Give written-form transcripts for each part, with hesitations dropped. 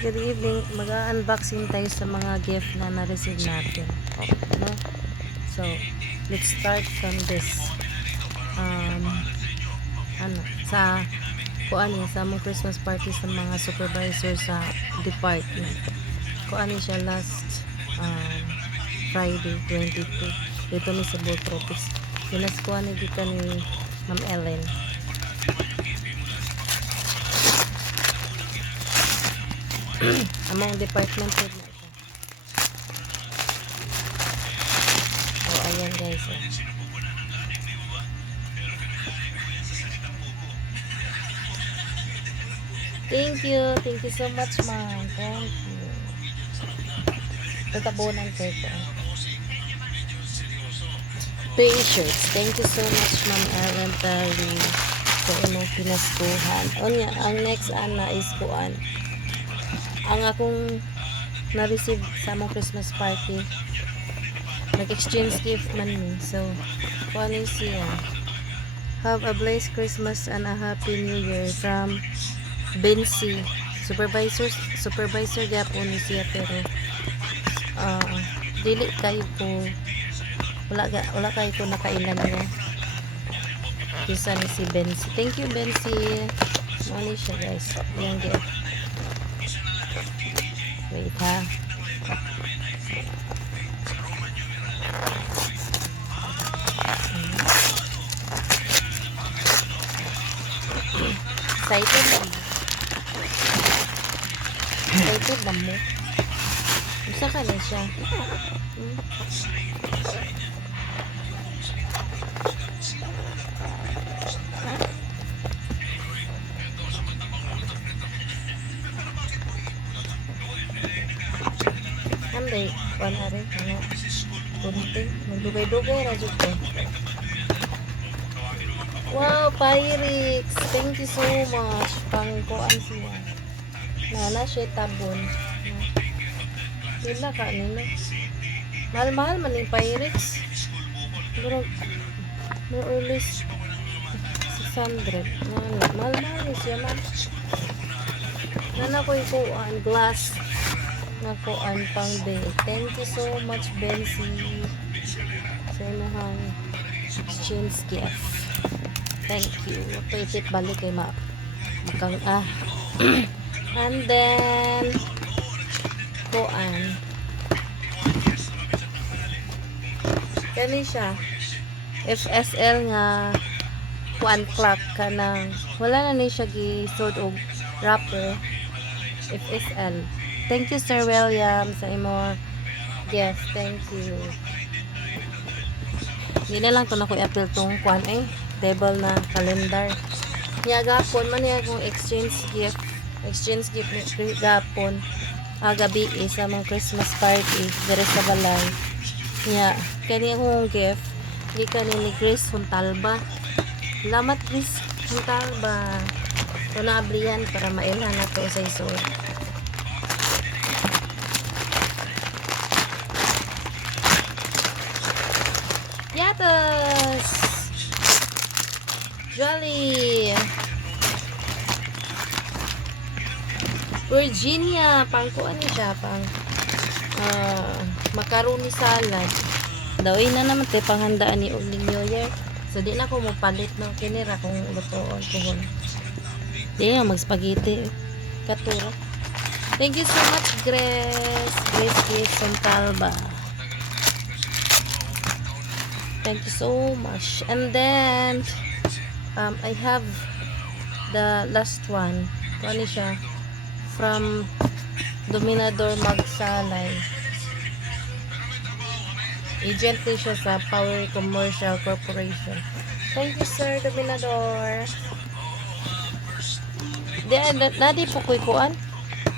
good evening. Mag-unboxing tayo sa mga gift na na-receive natin. No? So, let's start from this. Sa sa mga Christmas party sa mga supervisor sa department. Siya last Friday 22. Dito ni sa Cebu Tropics. Pinaskuhan ni dito ni Ma'am Ellen. Among department head na siya. So, ayan guys. Thank you so much, ma'am. Thank you. Tatabunan ko ito. T-shirts. Thank you so much, ma'am Ellen Terry. So, anong pinaskuhan. Ang next ana is kuan. Ang akong na-receive sa among Christmas party, nag-exchange gift man ni. So, kung ano siya, have a blessed Christmas and a happy New Year from Bensi. Supervisor gapon ni siya, pero dili kayo ko wala kayo ko nakailan niya. Kisa ni si Bensi. Thank you, Bensi. Ano siya, guys, yung gift. Wait ha. Excited ba mo? Isa ka na siya. Anday, wala rin. Kunti. Magdugay-dugay na dito ko. Wow, Pyrex. Thank you so much. Pangkuan siya. Nana siya tabon. Sila ka nila. Mahal-mahal man yung Pyrex. Pero, more or less 600. Mahal-mahal siya man. Nana ko yung kuan, glass. Nakuan pang day. Thank you so much, Bensi. So, nahang exchange gift. Thank you. Paitit balik kay ma. And then, kuan. Kani siya. FSL nga kuan clock ka ng wala na ni siya gi-sort of wrapper. FSL. Thank you, Sir William, sa imo. Yes, thank you. Hindi na lang ito na ko i-appeal tong kuan table na calendar. Niya gapon man niya kung exchange gift ni gapon. Gabi sa mga Christmas party dire sa balay. Niya kani akong gift gikan ni Chris Huntalba. Salamat, Chris Huntalba. Ito na ablihan para mailhan na to sa isod. Yatos! Jolly! Virginia! Pangkuan niya siya. Macaroni salad. Dawin na naman tayo panghandaan ni Ugly New Year. So, di na ako mapalit ng kinira kung lutoon ko. Di na mag-spaghetti. Katura. Thank you so much, Grace. Grace Gift Santalba. Thank you so much. And then I have the last one. Ano siya? From Dominador Magsalay. Agent din siya sa Power Commercial Corporation. Thank you, Sir Dominador. Dadi po kuan.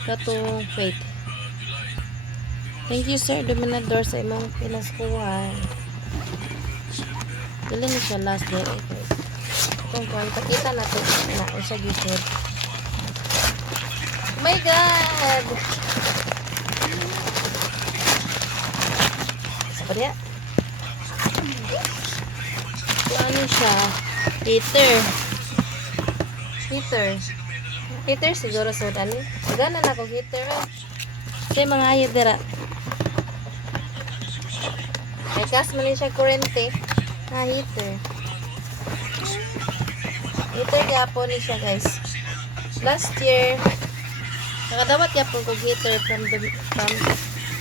Kato, wait. Thank you, Sir Dominador, sa imong pinaskuhan. Dili ni siya last day. Kung pakita natin na isa gisod. Oh my God! Sabi niya. Ano siya? Heater siguro so dali. Gana na ko heater eh. Say mga ayod dira. May gas man siya kurente. Na heater. Heater gapon ni siya guys. Last year, nakadawat yapon ko heater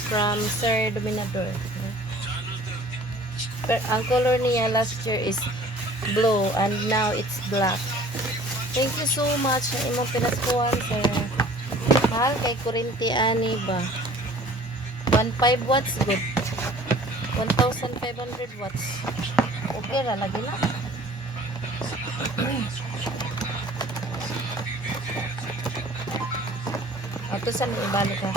from Sir Dominador. Pero ang color niya last year is blue and now it's black. Thank you so much sa imong pinaskuhan sir. Mahal kay kurente ani ba? 1.5 watts good. 1,500 watts. Okay ra lagi na. Ato sa ibalik ka.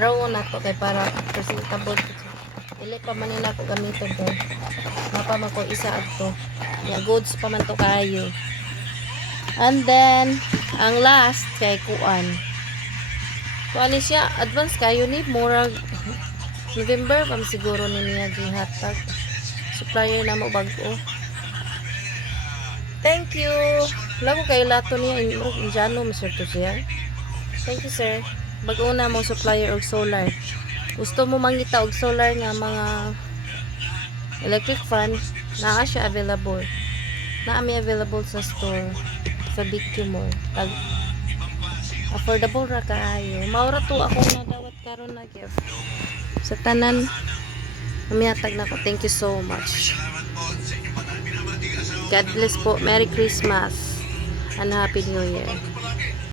Araw na to kay para presentable ko. Dili pa man nila ko gamiton kay mapa man ko isa adto. Ya goods pa man to kayo. And then ang last kay kuan. Kuan ni siya advance kayo ni murag November pam siguro ni niya gihatag. Supplier na mo bag-o. Thank you. Lago kayo lato niya Indiano Mr. to siya. Thank you sir. Bag-o na mo supplier og solar. Gusto mo mangita og solar nga mga electric fan, naa siya available. Naa mi available sa store sa BQ Mall. Tag affordable ra kaayo. Maura to akong nadawat karon na gift. Sa tanan umihatag na ko. Thank you so much. God bless po. Merry Christmas and Happy New Year.